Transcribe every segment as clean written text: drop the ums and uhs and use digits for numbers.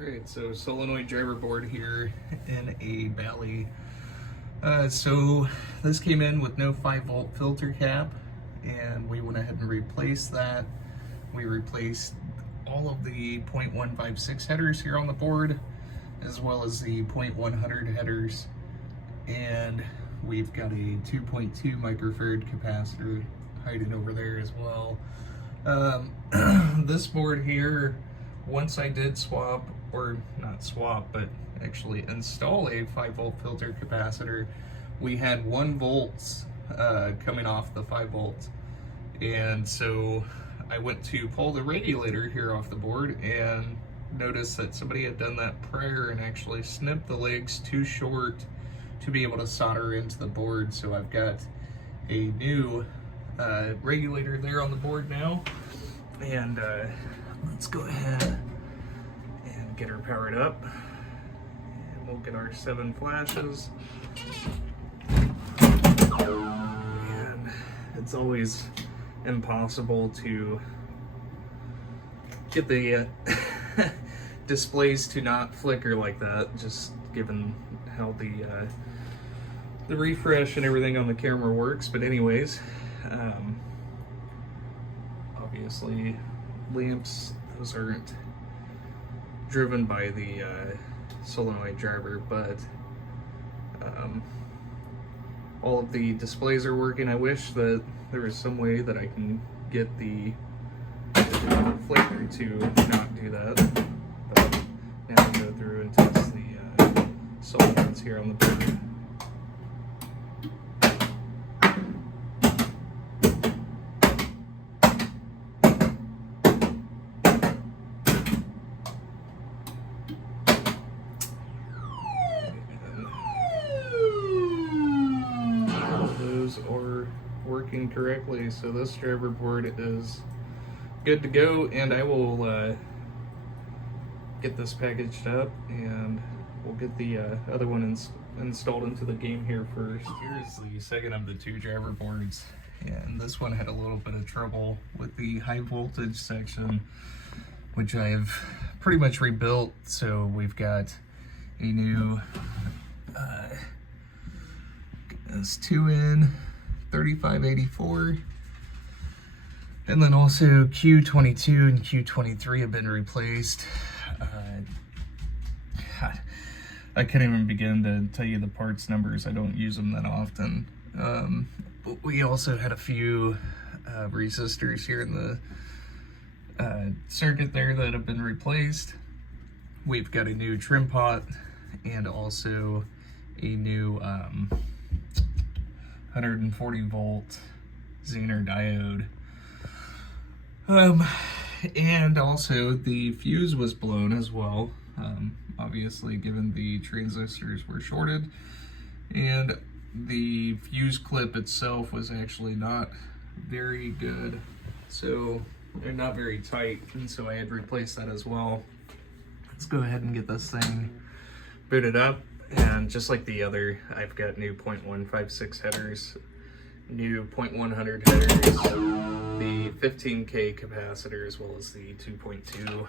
Alright, so solenoid driver board here in a Bally. So this came in with no 5-volt filter cap, and we went ahead and replaced that. We replaced all of the 0.156 headers here on the board, as well as the 0.100 headers, and we've got a 2.2 microfarad capacitor hiding over there as well. This board here, once I did swap, or not swap, but actually install a 5-volt filter capacitor, we had 1 volt coming off the 5 volt. And so I went to pull the regulator here off the board and noticed that somebody had done that prior and actually snipped the legs too short to be able to solder into the board. So I've got a new regulator there on the board now. And let's go ahead and get her powered up. And we'll get our 7 flashes. And it's always impossible to get the displays to not flicker like that, just given how the refresh and everything on the camera works. But anyways, obviously lamps, those aren't driven by the solenoid driver, but all of the displays are working. I wish that there was some way that I can get the flicker to not do that, but now I'll go through and test the solenoids here on the board. Are working correctly, so this driver board is good to go, and I will get this packaged up and we'll get the other one installed into the game here first. Here's the second of the 2 driver boards, and this one had a little bit of trouble with the high voltage section, which I've pretty much rebuilt. So we've got a new this 2N 3584, and then also Q22 and Q23 have been replaced. I can't even begin to tell you the parts numbers. I don't use them that often. But we also had a few resistors here in the circuit there that have been replaced. We've got a new trim pot and also a new 140 volt Zener diode. And also the fuse was blown as well, obviously, given the transistors were shorted, and the fuse clip itself was actually not very good, so they're not very tight, and so I had to replace that as well. Let's go ahead and get this thing booted up. And just like the other, I've got new 0.156 headers, new 0.100 headers, the 15K capacitor, as well as the 2.2.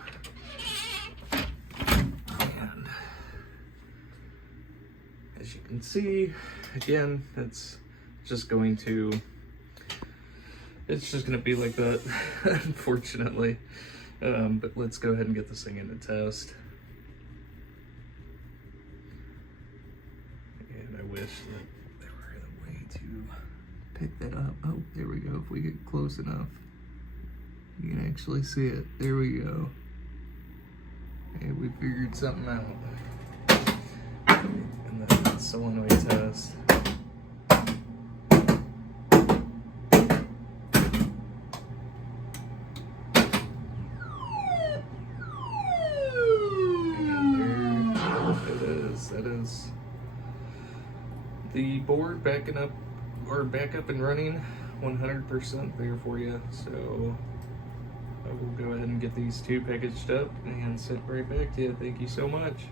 And as you can see, again, it's just going to be like that, unfortunately. But let's go ahead and get this thing into test. I wish that there were a way to pick that up. Oh, there we go. If we get close enough, you can actually see it. There we go. Hey, we figured something out. And then the solenoid test. And there it is. That is the board back up and running 100% there for you. So I will go ahead and get these 2 packaged up and sent right back to you. Thank you so much.